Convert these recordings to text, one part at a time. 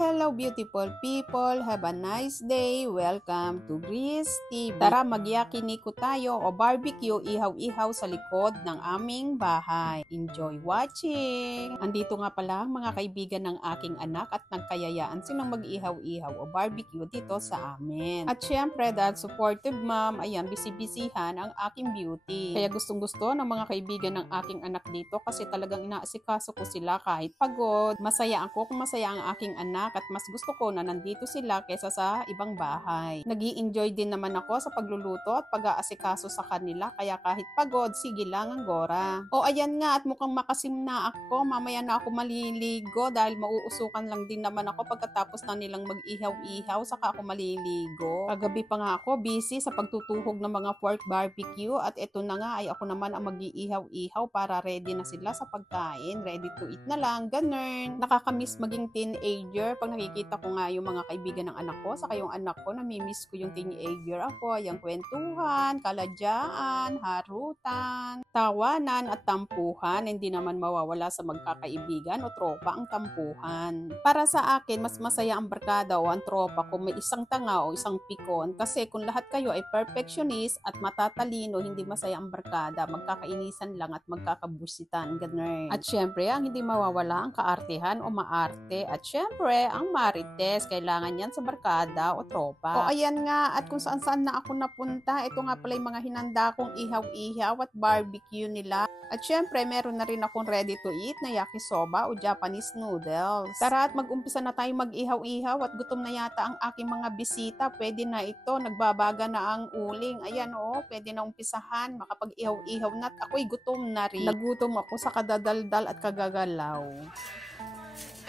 Hello beautiful people, have a nice day. Welcome to Breeze TV. Tara magyakiniko tayo o barbecue ihaw-ihaw sa likod ng aming bahay. Enjoy watching! Andito nga pala mga kaibigan ng aking anak at nagkayayaan silang mag-ihaw-ihaw o barbecue dito sa amin. At syempre dahil supportive mom, ayan busy-busyhan ang aking beauty. Kaya gustong-gusto ng mga kaibigan ng aking anak dito kasi talagang inaasikaso ko sila kahit pagod. Masaya ako kung masaya ang aking anak at mas gusto ko na nandito sila kaysa sa ibang bahay. Nag-i-enjoy din naman ako sa pagluluto at pag-aasikaso sa kanila kaya kahit pagod, sige lang ang gora. O ayan nga at mukhang makasim na ako. Mamaya na ako maliligo dahil mauusukan lang din naman ako pagkatapos na nilang mag-ihaw-ihaw saka ako maliligo. Kagabi pa nga ako busy sa pagtutuhog ng mga pork barbecue at ito na nga ay ako naman ang mag-iihaw-ihaw para ready na sila sa pagkain. Ready to eat na lang, ganun. Nakakamiss maging teenager pag nakikita ko nga yung mga kaibigan ng anak ko, saka yung anak ko, namimiss ko yung teenager ako, yung kwentuhan, kaladyaan, harutan, tawanan at tampuhan, hindi naman mawawala sa magkakaibigan o tropa ang tampuhan. Para sa akin, mas masaya ang barkada o ang tropa kung may isang tanga o isang pikon kasi kung lahat kayo ay perfectionist at matatalino, hindi masaya ang barkada, magkakainisan lang at magkakabusitan, ganun. At syempre, ang hindi mawawala ang kaartehan o maarte at syempre, ang marites, kailangan yan sa barkada o tropa. O ayan nga, at kung saan-saan na ako napunta, ito nga pala yung mga hinanda kong ihaw-ihaw at barbecue nila. At syempre, meron na rin akong ready to eat na yakisoba o Japanese noodles. Tara at mag-umpisa na tayo mag-ihaw-ihaw at gutom na yata ang aking mga bisita. Pwede na ito, nagbabaga na ang uling. Ayan o, pwede na umpisahan, makapag-ihaw-ihaw na at ako'y gutom na rin. Nagutom ako sa kadadaldal at kagagalaw.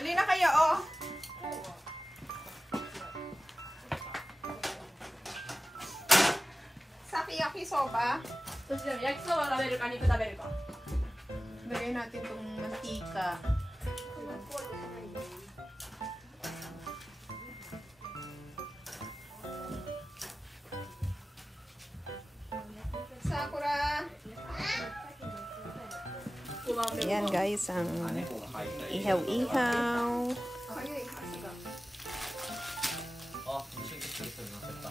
Alina kayo o. Saki yakisoba. Yakisoba 食べるか肉食べるか。 Lagay natin itong mantika. Sakura! Ayan guys, ang ihaw-ihaw.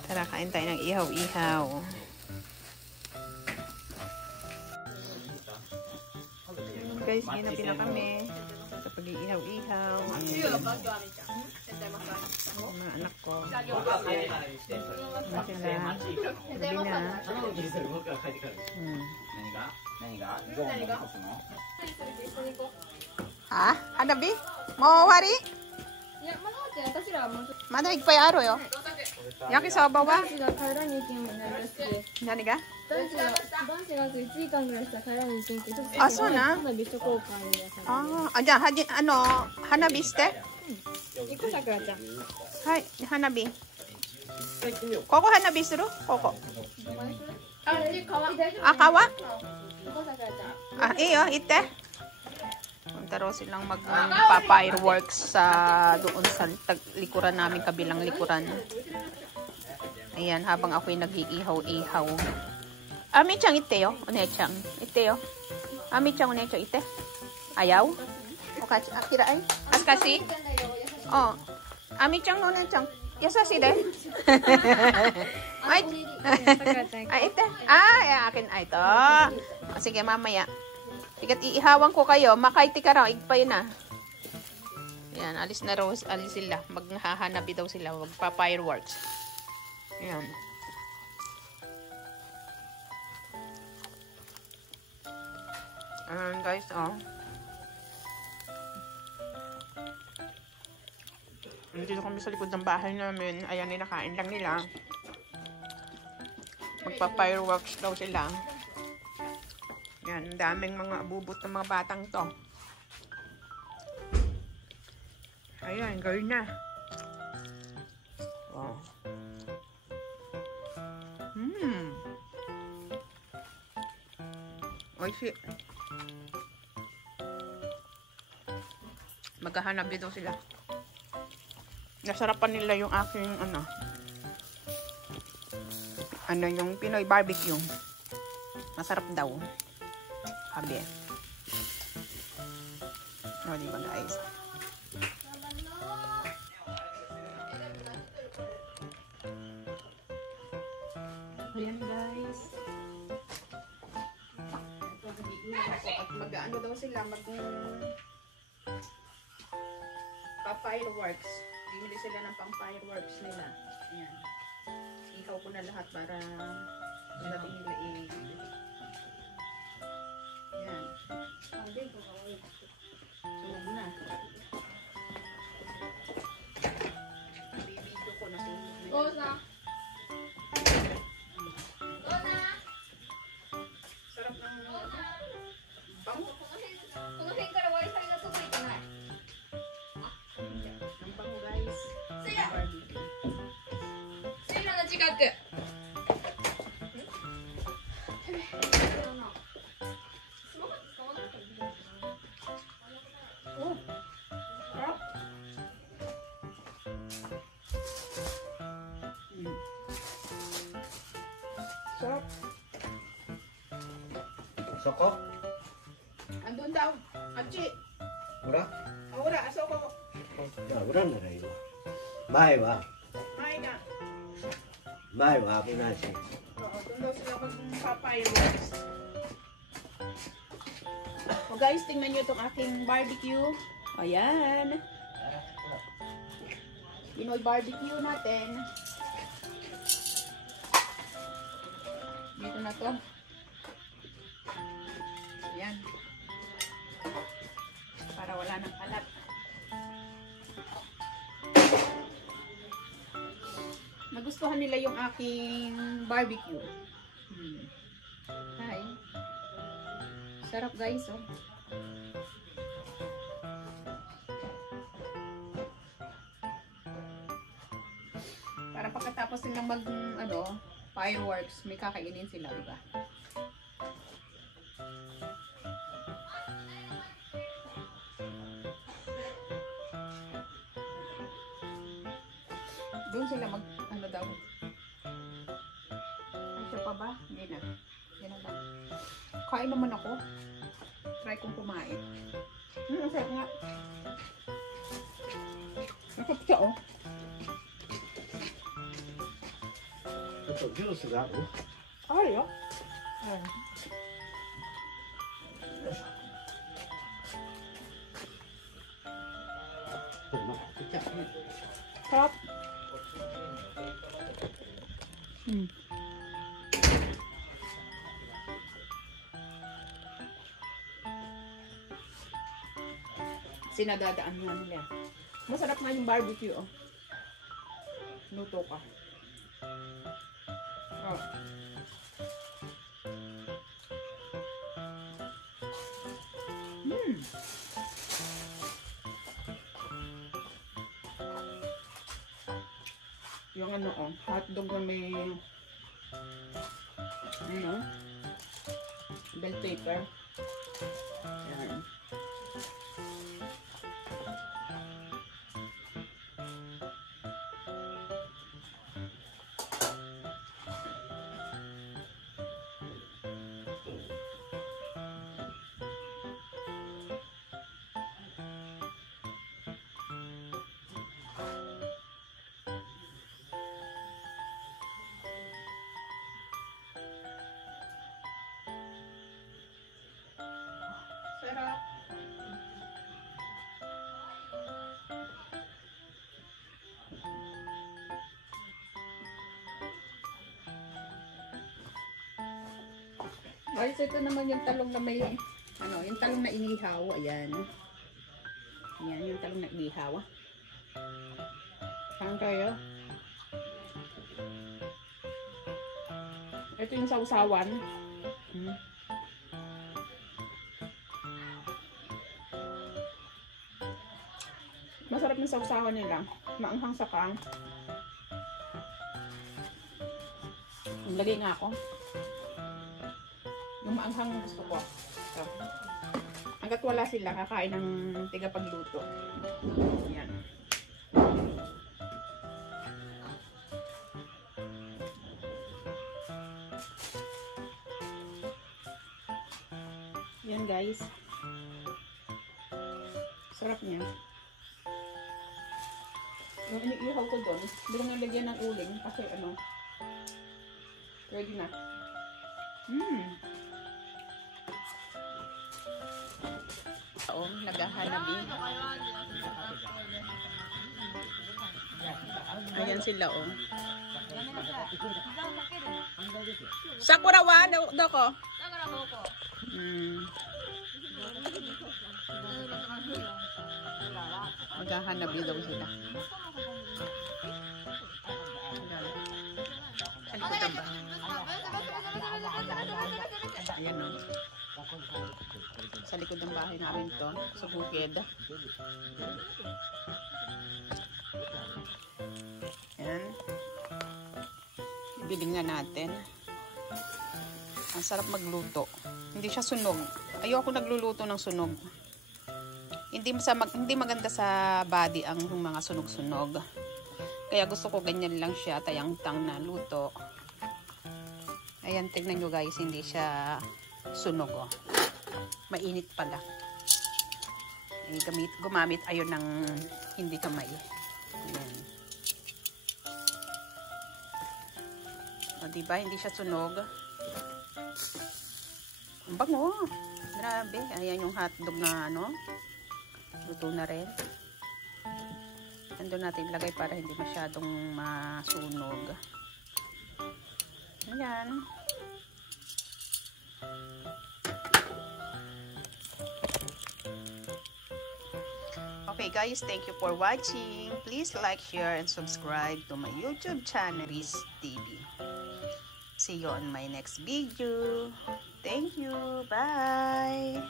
Tara, kain tayo ng ihaw-ihaw. Guys, ginabi na kami sa pag-iihaw-ihaw. Mga anak ko. Ano sila? Gabi na. Ha? Hanabi? Mawawari? Mada ikpai aru yo. Yakisoba wa? Nani ga? Ah, so na? Ah,じゃあ花火して。はい、花火。ここ花火する？ここ。Ah, kawa? Ah, iyo, ite. Punta raw silang magpa-fireworks sa doon sa likuran namin, kabilang likuran. Ayan, habang ako'y nag-iihaw-ihaw. Ami-chan, ite yo. One-chan. Ite yo. Ami-chan, one-chan, ite. Ayaw? Okachi, akira ay? Askasi? Oh. Ami-chan, one-chan. Yasashi de. Ay, ay, ite. Ah, akin ay ito. Sige, mamaya. Tigat iihawan ko kayo. Makaiti ka raw. Igpay na. Yan, alis na raw. Alis sila. Maghahanabi daw sila. Magpa-fireworks. Yan. Ayan guys, oh. Dito kami sa likod ng bahay namin. Ayan, nakain lang nila. Magpa-fireworks daw sila. Yan, daming mga abubot ng mga batang to. Ayan, gawin na. Wow. Oishi. Maghahanap dito sila. Nasarapan nila yung aking yung Pinoy barbecue. Masarap daw. Sabi. O, diba guys? Ayan guys. Ito, nagigulat ako. At mag-ano daw sila, pa-fireworks. Bimili sila ng pang-fireworks nila. Ayan. Ihaw ko na lahat para dating nila Ayan. Sunog na. Bibidyo ko na sunog na. Sarap ng bango. Ang bango guys. Barbecue. 近く。Oh, sarap. Sarap. Soko? Andun daw. Achi. Ura? Ahora, asoko. Ya, ura na rin mo. Bahay wa. May na. Bahay wa, pinasi. Oo, doon daw sila magpa-fireworks. So guys, tingnan nyo itong aking barbecue. Ayan. Pinoy barbecue natin. Dito na to. Ayan. Para wala nang kalat. Nagustuhan nila yung aking barbecue. Hi. Sarap guys, oh. Para pagkatapos nilang fireworks, may kakainin sila, diba? Doon sila daw. Ay, siya pa ba? Hindi na. Yan na lang. Kain naman ako. Try kong kumain. Ang sarap nga. Masarap siya, oh. Ito, juice ga, oh. Ay, oh. Ay. Sarap. Sinadadaan nga nila. Masarap nga yung barbecue, oh. Luto ka. Oh. Yung hotdog na may bell pepper. Yan. Sarap. Guys, ito naman yung talong na may yung talong na inihaw, ayan. Ayan, yung talong na inihaw. Saan tayo? Ito yung sausawan. Masarap yung sausawan nila. Maanghang sa kang. Lagay nga ako. Yung maanghang gusto ko. So, hanggat wala sila, kakain ng tigapagluto. Yan. Yan guys. Sarap niya. Yung iniihaw ko doon, hindi ko nalagyan ng uling kasi Ready na. Oo, naghahanabi. Ayan sila, oh. Sakura wa doko. Maghahanabi daw sila. Ayan, oh. Sa likod ng bahay namin to, sa bukid. Ayan. Bibiling na natin. Ang sarap magluto. Hindi siya sunog. Ayoko nagluluto ng sunog. Hindi maganda sa body ang mga sunog-sunog. Kaya gusto ko ganyan lang siya, tayang-tang na luto. Ayan, tignan nyo guys, hindi siya sunog, oh. Mainit pala. Gumamit ayon ng hindi kamay. Ayan. O, diba? Hindi siya sunog. Ang bango. Grabe. Ayan yung hotdog na ano. Luto na rin. Ando natin ilagay para hindi masyadong masunog. Ayan. Okay guys, thank you for watching. Please like, share, and subscribe to my YouTube channel, Riz TV. See you on my next video. Thank you. Bye.